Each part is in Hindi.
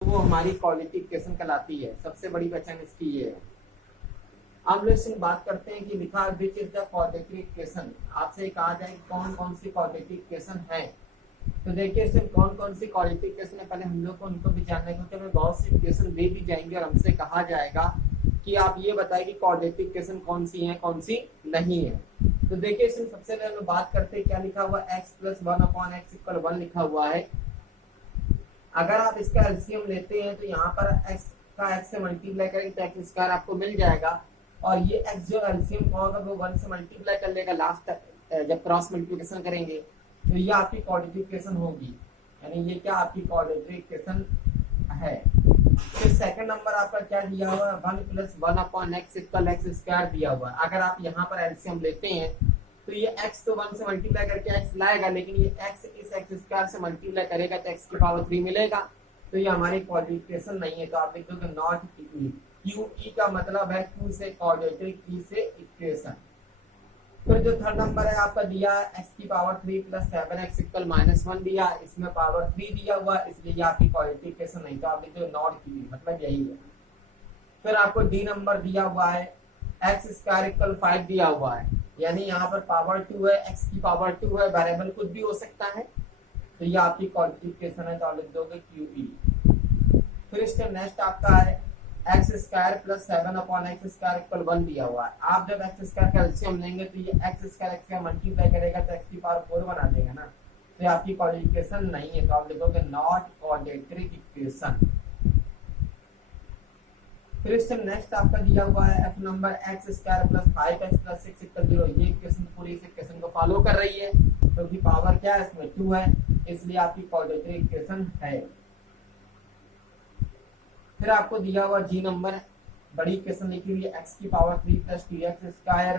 वो हमारी क्वालिटी इक्वेशन कहलाती है। सबसे बड़ी पहचान इसकी ये है। अब लोग इसमें बात करते हैं कि लिखा which is the quadratic equation. आपसे कहा जाए कौन कौन सी क्वाड्रेटिक इक्वेशन है, तो देखिए इसमें कौन कौन सी क्वाड्रेटिक इक्वेशन है पहले हम लोग को उनको भी जानना है, क्योंकि हमें बहुत सी इक्वेशन दे दी जाएंगे और हमसे कहा जाएगा कि आप ये बताइए कि क्वाड्रेटिक इक्वेशन कौन सी है कौन सी नहीं है। तो देखिए इसमें सबसे पहले हम बात करते हैं क्या लिखा हुआ x प्लस 1/x = 1 लिखा हुआ है। अगर आप इसका एलसीएम लेते हैं तो यहाँ पर x का x से मल्टीप्लाई करेंगे तो x स्क्वायर आपको मिल जाएगा, और ये x जो एलसीएम का होगा वो 1 से मल्टीप्लाई कर लेगा लास्ट तक जब क्रॉस मल्टीप्लिकेशन करेंगे, तो ये आपकी क्वाड्रेटिक इक्वेशन होगी, यानी ये क्या आपकी क्वाड्रेटिक इक्वेशन है। फिर सेकंड नंबर आपका क्या दिया हुआ है 1 प्लस 1/x = x² दिया हुआ है। अगर आप यहाँ पर एलसीएम लेते हैं तो ये x तो 1 से मल्टीप्लाई करके x लाएगा, लेकिन ये x इस x² से मल्टीप्लाई करेगा तो x की पावर 3 मिलेगा, तो ये हमारी क्वाड्रेटिक इक्वेशन नहीं है। तो आप लिख दोगे नॉट QE। QE का मतलब है Q से क्वाड्रेटिक, E से इक्वेशन। फिर जो थर्ड नंबर है आपका दिया x की पावर 3 + 7x = -1 दिया, इसमें पावर 3 दिया हुआ, इसलिए ये आपकी क्वाड्रेटिक इक्वेशन नहीं, तो आप लिख दो नॉट QE, मतलब यही है। फिर आपको डी नंबर दिया हुआ है x² = 5 दिया हुआ है, यानी यहाँ पर पावर 2 है, x की पावर 2 है, वेरिएबल कुछ भी हो सकता है, तो ये आपकी क्वाड्रेटिक इक्वेशन है, तो आप लिख दोगे QE। फिर इसके नेक्स्ट आपका है x² + 7/x² = 1 दिया हुआ है। आप जब x² का एलसीएम लेंगे तो ये x² x का मल्टीप्लाई करेगा तो x की पावर 4 बना देगा ना, तो ये आपकी क्वाड्रेटिक इक्वेशन नहीं है, तो आप लिखोगे नॉट क्वाड्रेटिक इक्वेशन। फिर इससे नेक्स्ट आपका दिया हुआ है f नंबर x² + 5x + 6 = 0। ये इक्वेशन पूरी इस इक्वेशन को फॉलो कर रही है, क्योंकि पावर क्या है इसमें 2 है, इसलिए आपकी क्वाड्रेटिक इक्वेशन है। फिर आपको दिया हुआ जी नंबर बड़ी इक्वेशन लिखी हुई है x की पावर 3 + 2x²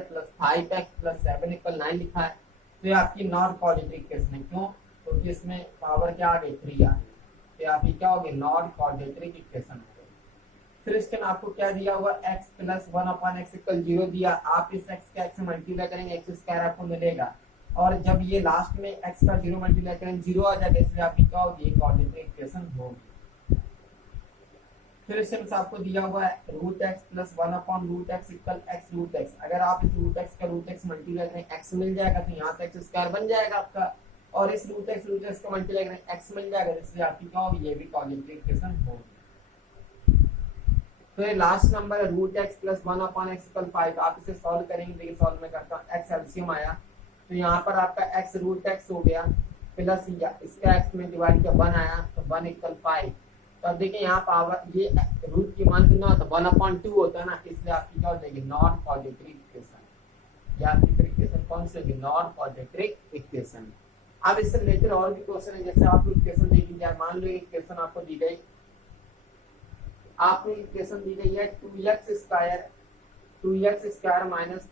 + 5x + 7 = 9 लिखा है, तो ये आपकी नॉट क्वाड्रेटिक इक्वेशन है। क्यों? क्योंकि इसमें पावर क्या आ गई 3 आ गई, तो आपकी क्या होगी नॉट क्वाड्रेटिक इक्वेशन है। फिर इसके आपको क्या दिया हुआ x + 1/x = 0 दिया, आप इस x का x से मल्टीप्लाई करेंगे x² आपको मिलेगा, और जब ये लास्ट में x का 0 मल्टीप्लाई करेंगे 0 आ जाएगा, इसलिए आपकी क्या होगी क्वाड्रेटिक इक्वेशन होगी। फिर इसमें आपको दिया हुआ है √x + 1/√x = x√x। अगर आप इस √x का √x मल्टीप्लाई करें x मिल जाएगा, तो यहाँ पे x² बन जाएगा आपका, और इस √x का मल्टीप्लाई करें x मिल जाएगा, इसलिए आपकी क्या होगी ये भी क्वाड्रेटिक इक्वेशन होगी। फिर लास्ट नंबर है √x + 1/x = 5। आप इसे सॉल्व करेंगे, देखिए सॉल्व में करता हूँ, x एलसीएम आया तो यहाँ पर आपका x √x हो गया, प्लस इसका x में डिवाइड किया 1 आया, तो 1 = 5। तो अब देखिए यहाँ पावर ये रूट की मान कितना होता है 1/2 होता है ना, इसलिए आपकी क्या हो जाएगी नॉट क्वाड्रेटिक इक्वेशन। या आपकी फिर इक्वेशन कौन सी होगी नॉट क्वाड्रेटिक इक्वेशन। अब इससे रिलेटेड और भी क्वेश्चन है, जैसे आपको इक्वेशन दी गई है, मान लो इक्वेशन आपको दी गई, आपको इक्वेशन दी गई है 2x² -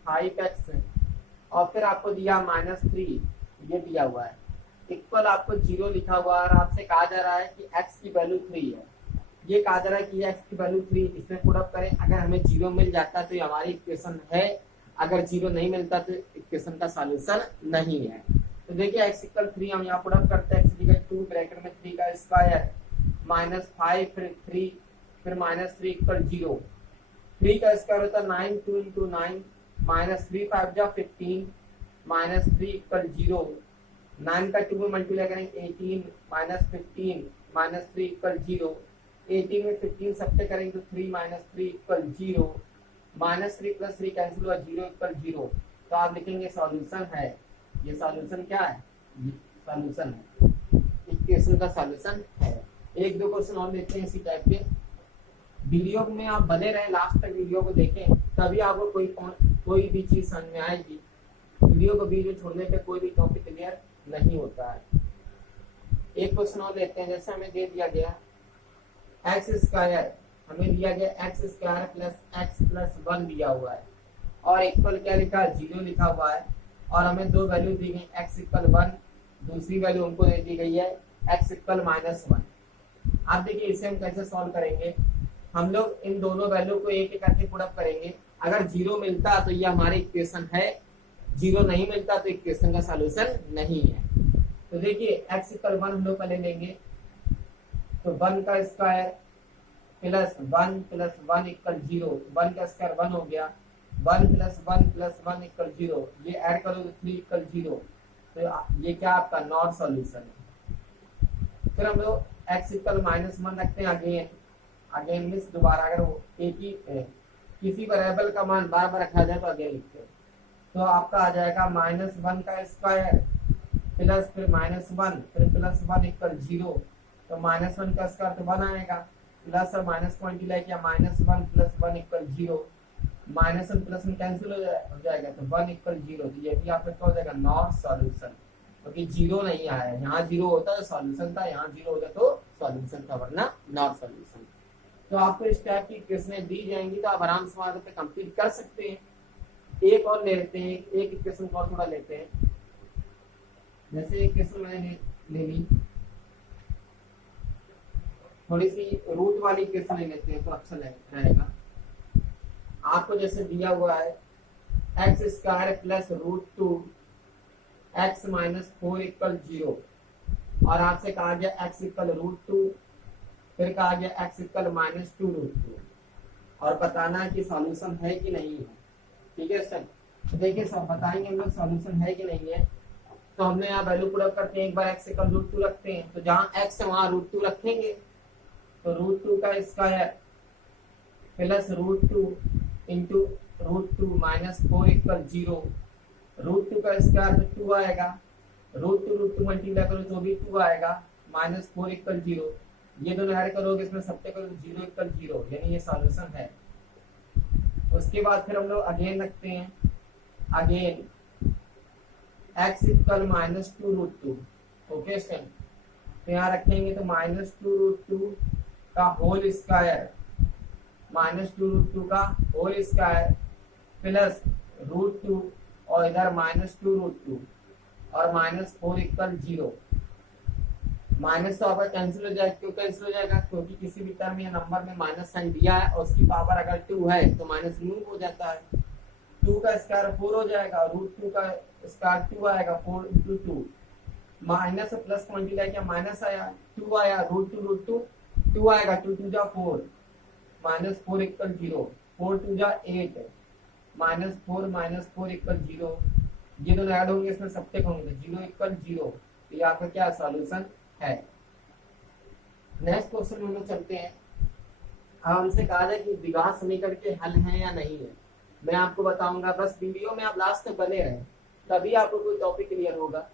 5x, और फिर आपको दिया -3, ये दिया हुआ है, इक्वल आपको 0 लिखा हुआ है, और आपसे कहा जा रहा है कि x की वैल्यू 3 है। ये कहा जा रहा है कि x की वैल्यू 3, इसमें पुट अप करें, अगर हमें 0 मिल जाता है तो ये हमारी इक्वेशन है, अगर 0 नहीं मिलता तो इक्वेशन का सॉल्यूशन नहीं है। तो देखिए x = 3 हम यहाँ पुट अप करते हैं, x = 2 ब्रैकेट में 3 का स्क्वायर -5 फिर 3 फिर -3 = 0। 3 का स्क्वायर होता है 9, 2 × 9 -3 5 जा 15 -3 = 0। 9 का 2 में मल्टीप्लाई करेंगे 18 -15 -3 = 0। 18 में 15 सबसे करेंगे तो 3 -3 = 0। -3 + 3 कैंसिल हुआ 0 = 0। तो आप लिखेंगे सॉल्यूशन है, ये सॉल्यूशन क्या है ये सॉल्यूशन है, इक्वेशन का सॉल्यूशन है। एक दो क्वेश्चन और लेते हैं इसी टाइप के। वीडियो में आप बने रहे, लास्ट तक वीडियो को देखें, तभी आपको कोई भी चीज समझ में आएगी। वीडियो को बीच में छोड़ने पे कोई भी टॉपिक क्लियर नहीं होता है। एक क्वेश्चन और लेते हैं, जैसे हमें दे दिया गया x², हमें दिया गया x² + x + 1 दिया हुआ है, और इक्वल क्या लिखा है 0 लिखा हुआ है, और हमें दो वैल्यू दी गई x = 1, दूसरी वैल्यू हमको दे दी गई है x = -1। आप देखिए इसे हम कैसे सॉल्व करेंगे, हम लोग इन दोनों वैल्यू को एक एक करके पुट अप करेंगे। अगर 0 मिलता तो ये हमारी इक्वेशन है, 0 नहीं मिलता तो इक्वेशन का सॉल्यूशन नहीं है। तो देखिए x = 1 हम लोग पहले लेंगे, तो 1 का स्क्वायर प्लस 1 प्लस 1 इक्वल 0, 1 का स्क्वायर 1 हो गया, 1 प्लस 1 प्लस 1 इक्वल 0, ये ऐड करो तो 3 इक्वल 0, तो ये क्या आपका नॉट सॉल्यूशन है। फिर हम लोग x इक्वल -1 रखते हैं, अगेन मिस दोबारा अगर वो एक ही किसी वेरिएबल का मान बार बार रखा जाए तो अगेन लिखते हैं, तो आपका आ जाएगा -1 का स्क्वायर प्लस फिर -1 फिर प्लस 1 इक्वल 0, तो -1 का स्क्वायर तो 1 आएगा, प्लस और माइनस को मल्टीप्लाई किया, -1 प्लस 1 इक्वल 0, -1 प्लस में कैंसिल हो जाएगा तो 1 इक्वल 0, तो ये भी आपका क्या हो जाएगा नॉट सॉल्यूशन, क्योंकि 0 नहीं आया है, यहाँ 0 होता है सॉल्यूशन था, यहाँ 0 होता तो सॉल्यूशन था, वरना नॉट सॉल्यूशन। तो आपको इस टाइप की क्वेश्चन दी जाएंगी तो आप आराम से वहां पे कंप्लीट कर सकते हैं। एक और ले लेते हैं, एक इक्वेशन और थोड़ा लेते हैं, जैसे एक क्वेश्चन मैंने ले ली, थोड़ी सी रूट वाली क्वेश्चन ले लेते हैं तो अच्छा रहेगा। आपको जैसे दिया हुआ है x square plus √2 x minus 4 equal 0, और आपसे कहा गया x इक्वल √2, फिर कहा गया x इक्वल -2√2, और बताना है कि सॉल्यूशन है कि नहीं है। ठीक है सर, तो देखिए सब बताएंगे हम लोग सॉल्यूशन है कि नहीं है। तो हमने यहाँ वैल्यू पुट अप करते हैं, एक बार x इक्वल √2 रखते हैं, तो जहाँ x है वहाँ √2 रखेंगे, तो √2 का square plus √2 into √2 minus 4 equal 0, √2 का स्क्वायर तो 2 आएगा, √2 मल्टीप्लाई करो तो भी 2 आएगा, -4 इक्वल 0, ये दोनों ऐड करोगे इसमें सबसे करो 0 इक्वल 0, यानी ये सॉल्यूशन है। उसके बाद फिर हम लोग अगेन रखते हैं, again x equal -2√2, okay student, तो यहाँ रखेंगे तो -2√2 का होल स्क्वायर, -2√2 का होल स्क्वायर प्लस √2 और इधर -2√2 और -4 इक्वल 0, माइनस तो आपका कैंसिल हो जाएगा, क्यों कैंसिल हो जाएगा, क्योंकि किसी भी टर्म या नंबर में माइनस साइन दिया है और उसकी पावर अगर 2 है तो माइनस रिमूव हो जाता है, 2 का स्क्वायर 4 हो जाएगा, √2 का स्क्वायर 2 आएगा, 4 इंटू 2, माइनस और प्लस को मल्टीप्लाई किया, माइनस आया 2 आया, √2 2 आएगा, 2 2 जा 4, -4 इक्वल 0, 4 2 जा 8, -4 इक्वल 0, ये दोनों ऐड होंगे इसमें सबसे होंगे 0 इक्वल 0, तो ये आपका क्या सॉल्यूशन है। नेक्स्ट क्वेश्चन में हम लोग चलते हैं। अब हमसे कहा जाए कि द्विघात समीकरण के हल हैं या नहीं है, मैं आपको बताऊंगा, बस वीडियो में आप लास्ट तक बने रहें तभी आपको कोई टॉपिक क्लियर होगा।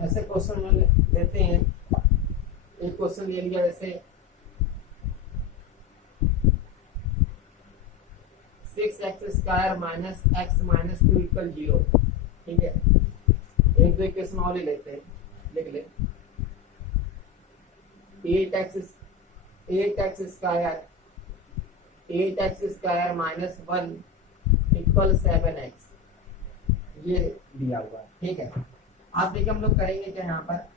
ऐसे क्वेश्चन में लेते हैं, एक क्वेश्चन ले लिया जैसे 6x² minus x minus 2 equal 0, ठीक है। एक दो इक्वेशन और ले लेते हैं, लिख ले 8x² माइनस 1 इक्वल 7x, ये दिया हुआ है, ठीक है। आप देखिए हम लोग करेंगे क्या, यहाँ पर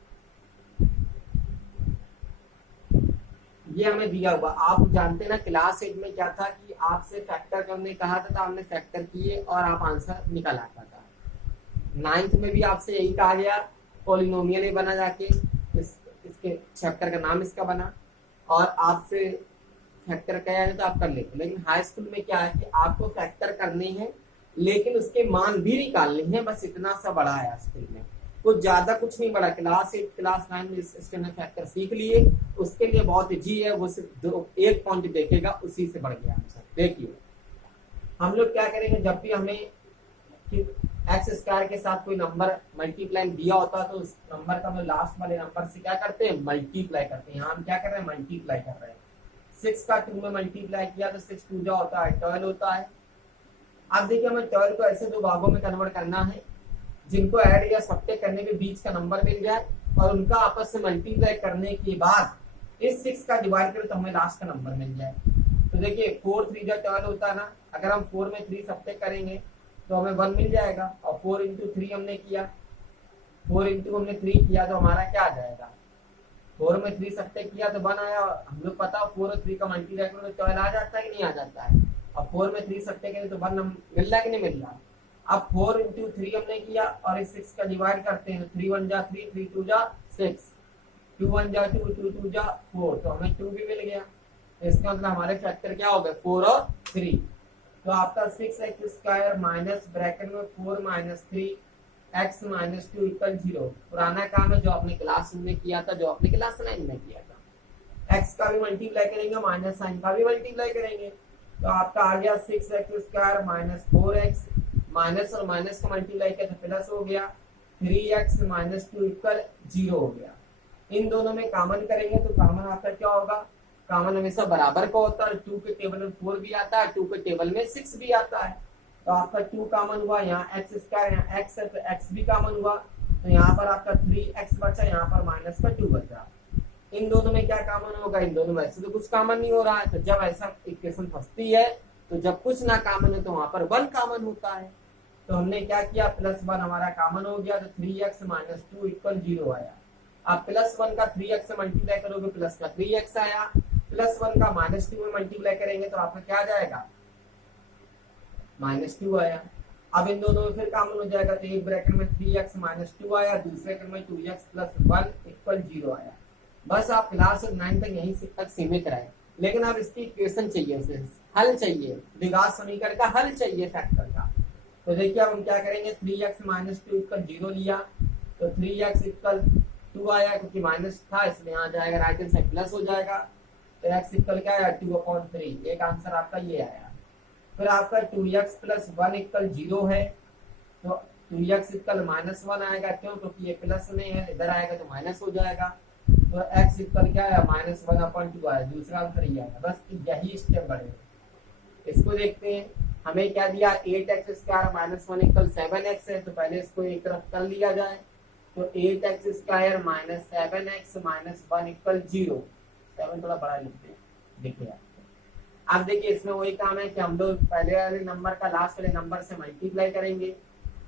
ये हमें दिया हुआ, आप जानते हैं ना क्लास 8 में क्या था कि आपसे फैक्टर करने कहा था, तो हमने फैक्टर किए और आप आंसर निकल आता था। 9th में भी आपसे यही कहा गया, पॉलिनोमियल ही बना जाके, इसके चैप्टर का नाम इसका बना, और आपसे फैक्टर किया है तो आप कर लेते। लेकिन हाई स्कूल में क्या है कि आपको फैक्टर करने हैं लेकिन उसके मान भी निकालने हैं, बस इतना सा बड़ा है स्कूल में, कुछ ज्यादा कुछ नहीं बड़ा। क्लास 8 क्लास 9 में इसके फैक्टर सीख लिए, उसके लिए बहुत इजी है, वो सिर्फ एक पॉइंट देखेगा, उसी से बढ़ गया आंसर। देखिए हम लोग क्या करेंगे, जब भी हमें x² के साथ कोई नंबर मल्टीप्लाई दिया होता है तो उस नंबर का हम लास्ट वाले नंबर से क्या करते हैं, मल्टीप्लाई करते हैं। यहाँ हम क्या कर रहे हैं, मल्टीप्लाई कर रहे हैं। 6 का 2 में मल्टीप्लाई किया तो 6 2 होता है 12 होता है। अब देखिए हमें 12 को ऐसे दो भागों में कन्वर्ट करना है जिनको ऐड या सब्ट्रैक्ट करने के बीच का नंबर मिल जाए और उनका आपस से मल्टीप्लाई करने के बाद इस 6 का डिवाइड करें तो हमें लास्ट का नंबर मिल जाए। तो देखिए 4 3 जा 12 होता है ना, अगर हम 4 में 3 सब्ट्रैक्ट करेंगे तो हमें 1 मिल जाएगा, और 4 इंटू 3 हमने किया, 4 इंटू हमने 3 किया तो हमारा क्या आ जाएगा, 4 में 3 सब्ट्रैक्ट किया तो 1 आया। हम लोग पता 4 और 3 का मल्टीप्लाई करो तो 12 आ जाता है कि नहीं आ जाता है, और 4 में 3 सब्ट्रैक्ट करें तो 1 मिल रहा है कि नहीं मिल रहा। अब 4 इंटू 3 हमने किया और इस 6 का डिवाइड करते हैं, 3 1 जा 3 3 2 जा 6, 2 1 जा 2, 2 2 जा 4, तो हमें 2 भी मिल गया। इसका मतलब हमारे फैक्टर क्या हो गए 4 और 3। तो आपका 6x² माइनस ब्रैकेट में 4 माइनस 3 x माइनस 2 इक्वल 0। पुराना काम है जो आपने क्लास में किया था, जो आपने क्लास 9 में किया था। x का भी मल्टीप्लाई करेंगे, माइनस साइन का भी मल्टीप्लाई करेंगे, तो आपका आ गया 6x² माइनस 4x, माइनस और माइनस का मल्टीप्लाई किया तो प्लस हो गया, 3x माइनस 2 इक्वल 0 हो गया। इन दोनों में कॉमन करेंगे तो कॉमन आपका क्या होगा, कॉमन हमेशा बराबर का होता है। 2 के टेबल में 4 भी आता है, 2 के टेबल में 6 भी आता है, तो आपका 2 कॉमन हुआ, यहाँ x², यहाँ x है तो x भी कॉमन हुआ, तो यहाँ पर आपका 3x बचा, यहाँ पर माइनस का 2 बचा। इन दोनों में क्या कॉमन होगा, इन दोनों में ऐसे तो कुछ कॉमन नहीं हो रहा है, तो जब ऐसा इक्वेशन फंसती है तो जब कुछ ना कॉमन है तो वहां पर 1 कॉमन होता है। तो हमने क्या किया, +1 हमारा कॉमन हो गया, तो 3x माइनस 2 इक्वल 0 आया। आप +1 का 3x से मल्टीप्लाई करोगे प्लस का 3x आया, +1 का -2 में मल्टीप्लाई करेंगे तो आपका क्या आ जाएगा, -2 आया। अब इन दोनों में फिर कॉमन हो जाएगा, तो एक ब्रैकेट में 3x माइनस 2 आया, दूसरे ब्रैकेट में 2x प्लस 1 इक्वल 0 आया। बस आप क्लास 9 तक यहीं तक सीमित रहे, लेकिन अब इसकी इक्वेशन चाहिए, हल चाहिए, द्विघात समीकरण का हल चाहिए फैक्टर का। तो देखिए अब हम क्या करेंगे, 3x माइनस 2 इक्वल 0 लिया, तो 3x इक्वल 2 आया, क्योंकि माइनस था इसलिए यहाँ जाएगा राइट हैंड साइड प्लस हो जाएगा, तो x इक्वल क्या आया 2/3। एक आंसर आपका ये आया। फिर आपका 2x प्लस 1 इक्वल 0 है, तो 2x इक्वल -1 आएगा, क्यों, क्योंकि ये प्लस में है, इधर आएगा तो माइनस हो जाएगा, तो x इक्वल क्या आया -1/2 आया। दूसरा आंसर ये आया। बस यही स्टेप बढ़े। इसको देखते हैं, हमें क्या दिया, 8x² माइनस 1 इक्वल 7x है, तो पहले इसको एक तरफ कर लिया जाए, तो 8x² minus 7x minus 1 equal 0। 7 थोड़ा बड़ा लिखते हैं, देखिए आप देखिए इसमें वही काम है कि हम लोग पहले वाले नंबर का लास्ट वाले नंबर से मल्टीप्लाई करेंगे,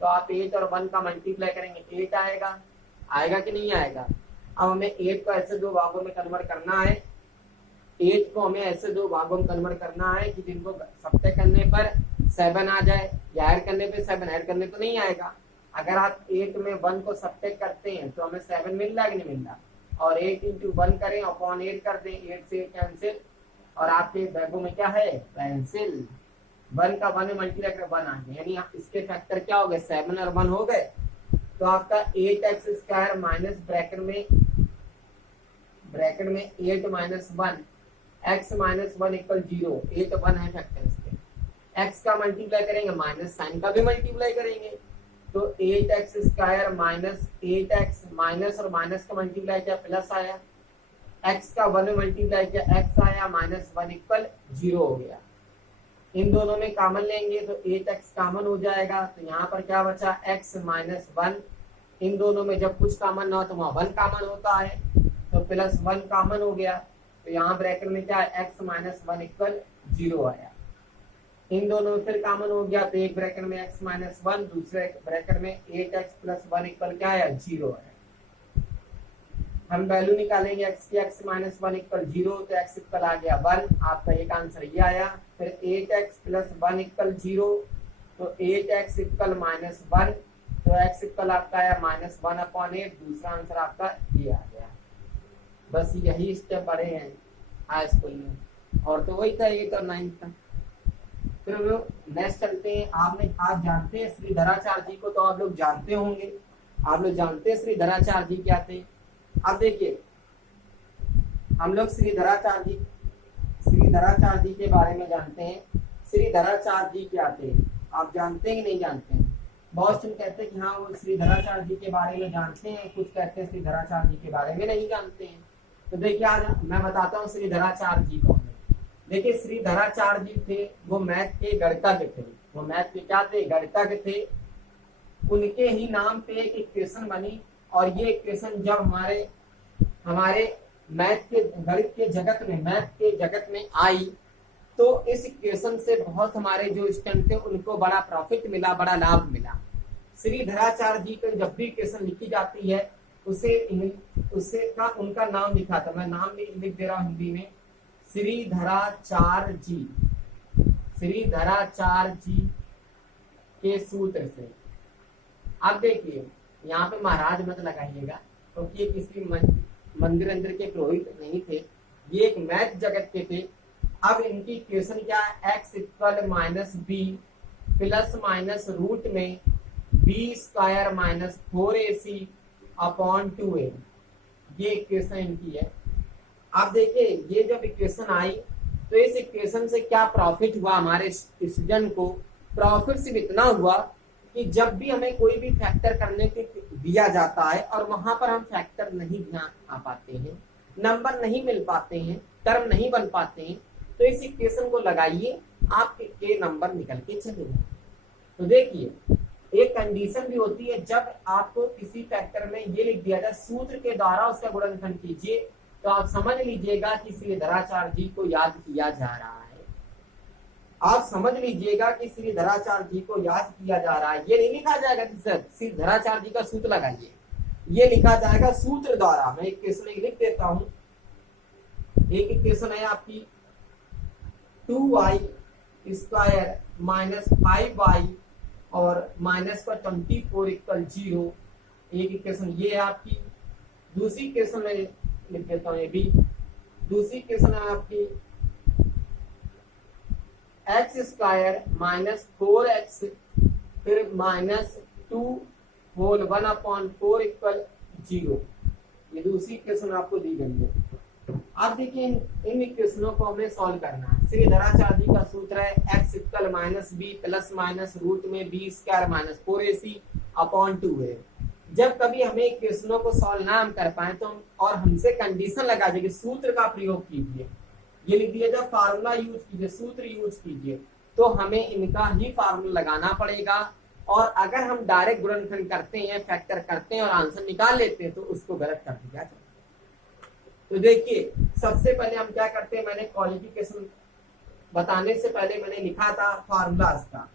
तो आप 8 और 1 का मल्टीप्लाई करेंगे 8 आएगा, आएगा कि नहीं आएगा। अब हमें 8 को ऐसे 2 भागों में कन्वर्ट करना है, 8 को हमें ऐसे 2 भागों में कन्वर्ट करना है कि जिनको सब्ट्रैक्ट करने पर 7 आ जाए, या ऐड करने पे 7, ऐड करने तो नहीं आएगा। अगर आप 8 में 1 को सब्ट्रैक्ट करते हैं तो हमें 7 मिल रहा है कि नहीं मिल रहा, और 8 इंटू 1 करें अपॉन 8 कर दें, 8 से 8 कैंसिल, और आपके बैगों में क्या है, पेंसिल। 1 का 1 में मल्टीप्लाई कर 1 आ गया, यानी इसके फैक्टर क्या हो गए, 7 और 1 हो गए। तो आपका 8x² माइनस ब्रैकेट में 8 माइनस 1 x माइनस 1 इक्वल 0। 8 1 है फैक्टर इसके, x का मल्टीप्लाई करेंगे माइनस साइन का भी मल्टीप्लाई करेंगे, तो 8x² माइनस 8x माइनस और माइनस का मल्टीप्लाई किया प्लस आया, x का 1 में मल्टीप्लाई किया x आया, -1 इक्वल 0 हो गया। इन दोनों में कॉमन लेंगे तो 8x कॉमन हो जाएगा, तो यहाँ पर क्या बचा, x माइनस 1। इन दोनों में जब कुछ कॉमन ना हो तो वहाँ 1 कॉमन होता है, तो +1 कॉमन हो गया, तो यहाँ ब्रैकेट में क्या है, x माइनस 1 इक्वल 0 आया। इन दोनों में फिर कॉमन हो गया, तो एक ब्रैकेट में x माइनस 1, दूसरे ब्रैकेट में 8x प्लस 1 इक्वल क्या आया, 0 आया। हम वैल्यू निकालेंगे x की, x माइनस 1 इक्वल 0, तो x इक्वल आ गया 1, आपका एक आंसर ये आया। फिर 8x प्लस 1 इक्वल 0, तो 8x इक्वल -1, तो x इक्वल आपका आया -1/8, दूसरा आंसर आपका ये आ गया। बस यही स्टेप बड़े हैं हाई स्कूल में, और तो वही था 8 और 9 का। फिर हम लोग नेक्स्ट चलते हैं। आप जानते हैं श्रीधराचार्य जी को, तो आप लोग जानते होंगे, आप लोग जानते हैं श्रीधराचार्य जी क्या थे। अब देखिए हम लोग श्रीधराचार्य जी के बारे में जानते हैं। श्रीधराचार्य जी क्या थे, आप जानते हैं कि नहीं जानते हैं। बहुत से कहते हैं कि हाँ वो श्रीधराचार्य जी के बारे में जानते हैं, कुछ कहते हैं श्रीधराचार्य जी के बारे में नहीं जानते हैं। तो देखिए आज मैं बताता हूँ श्रीधराचार्य जी कौन है। देखिए श्रीधराचार्य जी थे, वो मैथ के गणितज्ञ थे। वो मैथ के क्या थे, गणितज्ञ थे। उनके ही नाम पे एक इक्वेशन बनी, और ये इक्वेशन जब हमारे मैथ के गणित के जगत में आई, तो इस इक्वेशन से बहुत हमारे जो स्टूडेंट थे उनको बड़ा प्रॉफिट मिला, बड़ा लाभ मिला। श्रीधराचार्य जी को जब भी इक्वेशन लिखी जाती है उनका नाम लिखा था, मैं नाम भी लिख दे रहा हूँ हिंदी में, श्रीधराचार्य जी के सूत्र से। आप देखिए यहाँ पे महाराज मत लगाइएगा, क्योंकि किसी मंदिर अंदर के पुरोहित नहीं थे, ये एक मैथ जगत के थे। अब इनकी इक्वेशन क्या है, x equal minus b plus minus root में b square minus 4ac upon 2a, ये इक्वेशन इनकी है। आप देखिए ये जब इक्वेशन आई तो इस इक्वेशन से क्या प्रॉफिट हुआ हमारे स्टूडेंट को, प्रॉफिट सिर्फ इतना हुआ कि जब भी हमें कोई भी फैक्टर करने के दिया जाता है और वहां पर हम फैक्टर नहीं ध्यान आ पाते हैं, नंबर नहीं मिल पाते हैं, टर्म नहीं बन पाते हैं, तो इस इक्वेशन को लगाइए, आपके नंबर निकल के चले जाए। तो देखिए एक कंडीशन भी होती है, जब आपको किसी फैक्टर में ये लिख दिया जाए सूत्र के द्वारा उसका गुणनखंड कीजिए, तो आप समझ लीजिएगा कि श्रीधराचार्य जी को याद किया जा रहा है। आप समझ लीजिएगा कि श्रीधराचार्य जी को याद किया जा रहा है। ये नहीं लिखा जाएगा कि सर श्रीधराचार्य जी का सूत्र लगाइए, ये लिखा जाएगा सूत्र द्वारा। मैं एक क्वेश्चन लिख देता हूं। एक क्वेश्चन है आपकी 2y स्क्वायर माइनस 5y और माइनस का 24 इक्वल 0। एक इक्वेशन ये है आपकी। दूसरी इक्वेशन में लिख देता हूँ ये भी। दूसरी इक्वेशन है आपकी एक्स स्क्वायर माइनस 4x फिर माइनस 2 होल 1 अपॉन 4 इक्वल 0। ये दूसरी इक्वेशन आपको दी गई है। अब देखिए इन इक्वेशनों को हमें सॉल्व करना है। श्रीधराचार्य जी का सूत्र है x equal minus b plus minus root में b square minus 4ac upon 2a। जब कभी हमें इक्वेशनों को सॉल्व ना हम कर पाए तो और हमसे कंडीशन लगा दे कि सूत्र का प्रयोग कीजिए, ये लिख दिया जब फार्मूला यूज कीजिए, सूत्र यूज कीजिए, तो हमें इनका ही फार्मूला लगाना पड़ेगा। और अगर हम डायरेक्ट गुणनखंड करते हैं, फैक्टर करते हैं और आंसर निकाल लेते हैं तो उसको गलत कर दिया जाए। तो देखिए सबसे पहले हम क्या करते हैं, मैंने क्वालिफिकेशन बताने से पहले मैंने लिखा था फार्मूला इसका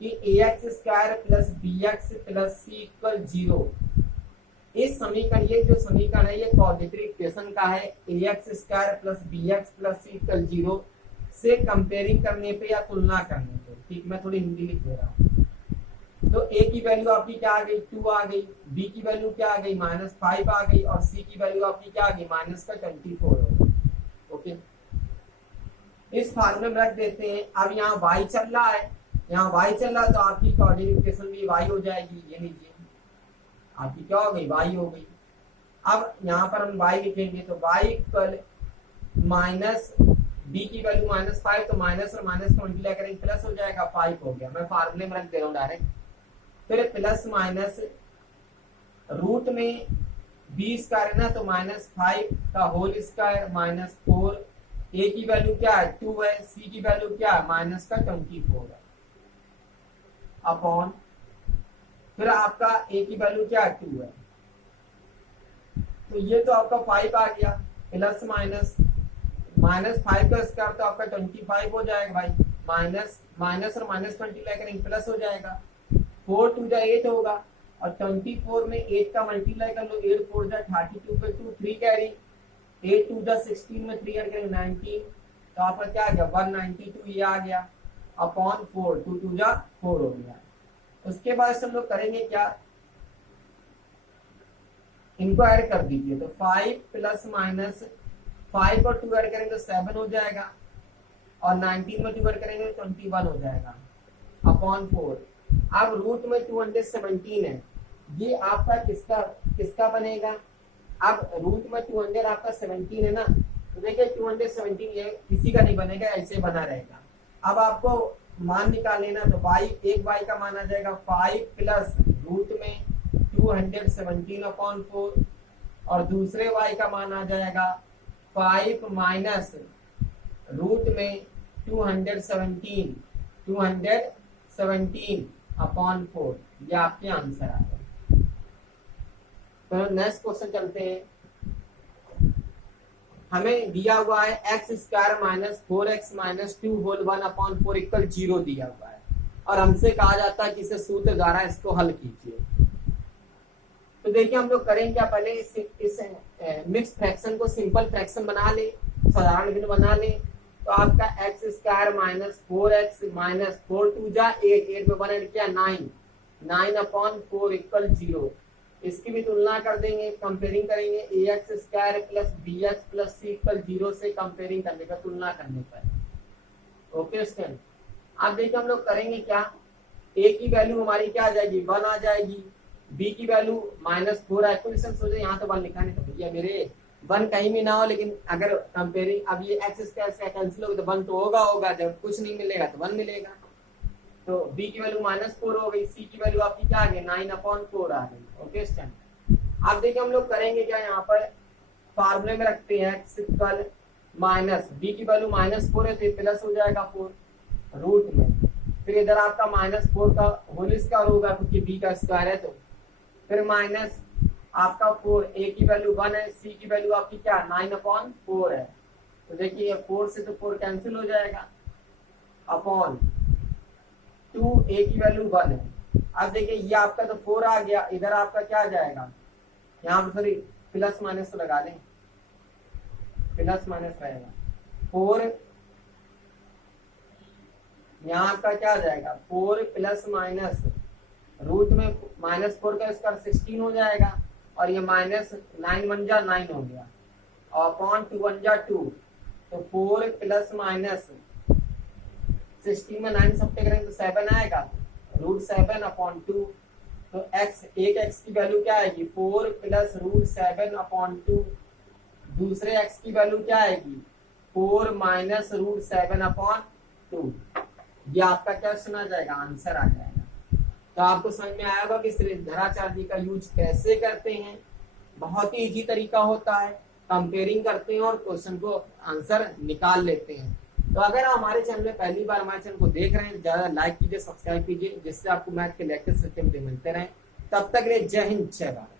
कि ax square plus bx plus c equal 0। इस समीकरण, ये जो समीकरण है ये क्वाड्रेटिक इक्वेशन का है। ax square plus bx plus c equal 0 से कंपेयरिंग करने पे या तुलना करने पे, ठीक, मैं थोड़ी हिंदी लिख दे रहा हूँ। तो a की वैल्यू आपकी क्या आ गई, 2 आ गई, b की वैल्यू क्या आ गई, माइनस 5 आ गई, और c की वैल्यू आपकी क्या आ गई, माइनस का 24 हो गई। ओके, इस फार्मूले में रख देते हैं। अब यहाँ y चल रहा है, यहाँ y चल रहा है, तो आपकी कोऑर्डिनेट इक्वेशन भी y हो जाएगी। ये लीजिए आपकी क्या हो गई, y हो गई। अब यहाँ पर हम y लिखेंगे तो y इक्वल माइनस b की वैल्यू माइनस 5, तो माइनस और माइनस को मल्टीप्लाई करेंगे प्लस हो जाएगा, 5 हो गया। मैं फार्मूले में रख दे रहा हूँ डायरेक्ट। फिर प्लस माइनस रूट में b स्क्वायर है ना, तो माइनस 5 का होल स्क्वायर माइनस 4। a की वैल्यू क्या है, 2 है, c की वैल्यू क्या है, माइनस का 24 है अपॉन, फिर आपका a की वैल्यू क्या है, 2 है, तो ये तो आपका 5 आ गया। प्लस माइनस माइनस 5 का स्क्वायर तो आपका 25 हो जाएगा भाई, माइनस माइनस और माइनस मल्टीप्लाई करेंगे प्लस हो जाएगा। 4 2 जा 8 होगा, और 24 में 8 का मल्टीप्लाई कर लो, 8 4 जा 32 पे 2 3 कैरी, 8 2 जा 16 में 3 ऐड करेंगे 19, तो आपका क्या आ गया 192, ये आ गया अपॉन 4, 2 2 जा 4 हो गया। उसके बाद हम लोग करेंगे क्या, इनको ऐड कर दीजिए, तो 5 प्लस माइनस 5 और 2 ऐड करेंगे तो 7 हो जाएगा, और 19 में 2 ऐड करेंगे तो 21 हो जाएगा अपॉन 4। अब रूट में 217 है, ये आपका किसका किसका बनेगा। अब रूट में 200 आपका 17 है ना, तो देखिए 217 ये किसी का नहीं बनेगा, ऐसे बना रहेगा। अब आपको मान निकाल लेना, तो y एक y का मान आ जाएगा 5 प्लस रूट में 217 अपॉन 4, और दूसरे y का मान आ जाएगा 5 माइनस रूट में 217 अपॉन 4। ये आपके आंसर आ गए। तो नेक्स्ट क्वेश्चन चलते हैं। हमें दिया हुआ है x square minus 4x minus 2 whole 1 upon 4 equal 0 दिया हुआ है, और हमसे कहा जाता है कि इसे सूत्र द्वारा इसको हल कीजिए। तो देखिए हम लोग करेंगे क्या, पहले इस मिक्स फ्रैक्शन को सिंपल फ्रैक्शन बना ले, साधारण भिन्न बना ले। तो आपका x square minus 4x minus 4 2 जा 8, 8 में 1 ऐड किया 9 अपॉन 4 इक्वल 0। इसकी भी तुलना कर देंगे, कंपेयरिंग करेंगे a x square plus b x plus c equal 0 से कंपेयरिंग करने का, तुलना करने पर। ओके स्टूडेंट, अब देखिए हम लोग करेंगे क्या, ए की वैल्यू हमारी क्या आ जाएगी 1 आ जाएगी, बी की वैल्यू -4 है। कोई सोचे यहाँ तो 1 लिखा नहीं, तो भैया मेरे 1 कहीं भी ना हो, लेकिन अगर कंपेयरिंग अब ये एक्स स्क्वायर से कैंसिल होगा तो 1 तो होगा, जब कुछ नहीं मिलेगा तो 1 मिलेगा। तो b की वैल्यू -4 हो गई, c की वैल्यू आपकी क्या आ गई 9/4 आ गई। ओके स्टूडेंट, अब देखिए हम लोग करेंगे क्या, यहाँ पर फार्मूले में रखते हैं x इक्वल माइनस, b की वैल्यू -4 है तो ये प्लस हो जाएगा 4 रूट में, फिर इधर आपका -4 का होल स्क्वायर होगा क्योंकि b का स्क्वायर है, तो फिर माइनस आपका 4, a की वैल्यू 1 है, c की वैल्यू आपकी क्या 9/4 है, तो देखिए 4 से तो 4 कैंसिल हो जाएगा, अपॉन 2, a की वैल्यू 1 है। अब देखिए ये आपका तो 4 आ गया, इधर आपका क्या आ जाएगा, यहाँ पर सॉरी प्लस माइनस लगा लें, प्लस माइनस रहेगा 4, यहाँ आपका क्या आ जाएगा 4 प्लस माइनस रूट में -4 का स्क्वायर 16 हो जाएगा, और ये -9 1 जा 9 हो गया, और अपॉन 2 1 जा 2, तो 4 प्लस माइनस 16 में 9 सब करेंगे तो 7 आएगा, √7 अपॉन 2, तो एक x की वैल्यू क्या आएगी 4 प्लस √7 अपॉन 2, दूसरे x की वैल्यू क्या आएगी 4 माइनस √7 अपॉन 2। ये आपका क्या सुना जाएगा, आंसर आ जाएगा। तो आपको समझ में आया होगा कि श्रेणीधराचार्य का यूज कैसे करते हैं, बहुत ही इजी तरीका होता है, कंपेयरिंग करते हैं और क्वेश्चन को आंसर निकाल लेते हैं। तो अगर आप हमारे चैनल में पहली बार हमारे चैनल को देख रहे हैं, ज्यादा लाइक कीजिए, सब्सक्राइब कीजिए, जिससे आपको मैथ के लेक्चर मिलते रहें। तब तक जय हिंद, जय भारत।